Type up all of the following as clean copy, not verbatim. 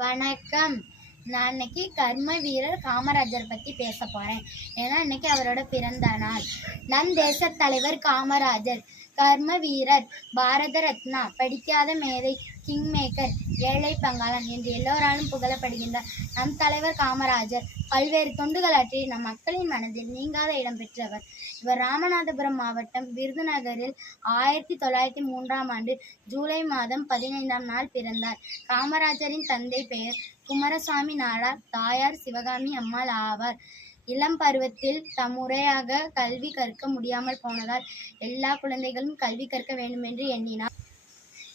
வணக்கம். நான் இன்னைக்கு கர்ம வீரர் காமராஜர் பத்தி பேச போறேன். ஏன்னா இன்னைக்கு அவரோட பிறந்த நாள். நம் தேச தலைவர் காமராஜர் கர்ம வீரர், பாரத ரத்னா, படிக்காத மேதை, கிங் மேக்கர், ஏழை பங்காளன் என்று எல்லோராலும் புகழப்படுகின்ற நம் தலைவர் காமராஜர் பல்வேறு தொண்டுகளாற்றி நம் மக்களின் மனதில் நீங்காத இடம் பெற்றவர். இவர் ராமநாதபுரம் மாவட்டம் விருதுநகரில் 1903 ஜூலை மாதம் 15 பிறந்தார். காமராஜரின் தந்தை பெயர் குமாரசாமி நாடார், தாயார் சிவகாமி அம்மாள் ஆவார். இளம் பருவத்தில் முறையாக கல்வி கற்க முடியாமல் போனதால் எல்லா குழந்தைகளும் கல்வி கற்க வேண்டும் என்று எண்ணினார்.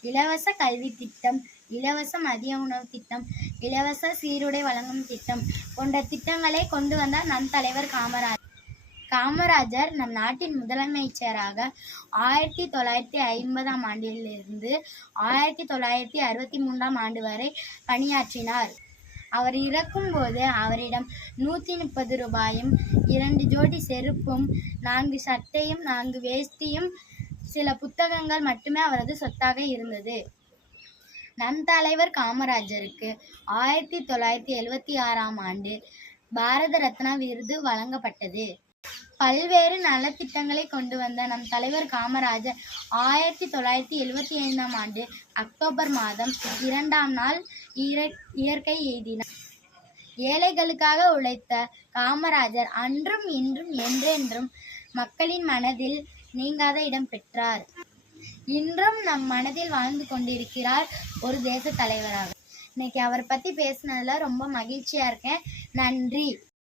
இலவச கல்வி திட்டம், இலவச மதிய உணவு திட்டம், இலவச சீருடை வழங்கும் திட்டம் போன்ற திட்டங்களை கொண்டு வந்தார் நம் தலைவர் காமராஜர். காமராஜர் நம் நாட்டின் முதலமைச்சராக 1950 1963 வரை பணியாற்றினார். அவர் இறக்கும் போது அவரிடம் 130 ரூபாயும், 2 ஜோடி செருப்பும், 4 சட்டையும், 4 வேஷ்டியும், சில புத்தகங்கள் மட்டுமே அவரது சொத்தாக இருந்தது. நம் தலைவர் காமராஜருக்கு 1976 பாரத ரத்னா விருது வழங்கப்பட்டது. பல்வேறு நலத்திட்டங்களை கொண்டு வந்த நம் தலைவர் காமராஜர் 1975 அக்டோபர் மாதம் 2 இயற்கை எய்தினார். ஏழைகளுக்காக உழைத்த காமராஜர் அன்றும் இன்றும் என்றென்றும் மக்களின் மனதில் நீங்காத இடம் பெற்றார். இன்றும் நம் மனதில் வாழ்ந்து கொண்டிருக்கிறார் ஒரு தேச தலைவராக. இன்னைக்கு அவரை பத்தி பேசினதுல ரொம்ப மகிழ்ச்சியா இருக்கேன். நன்றி.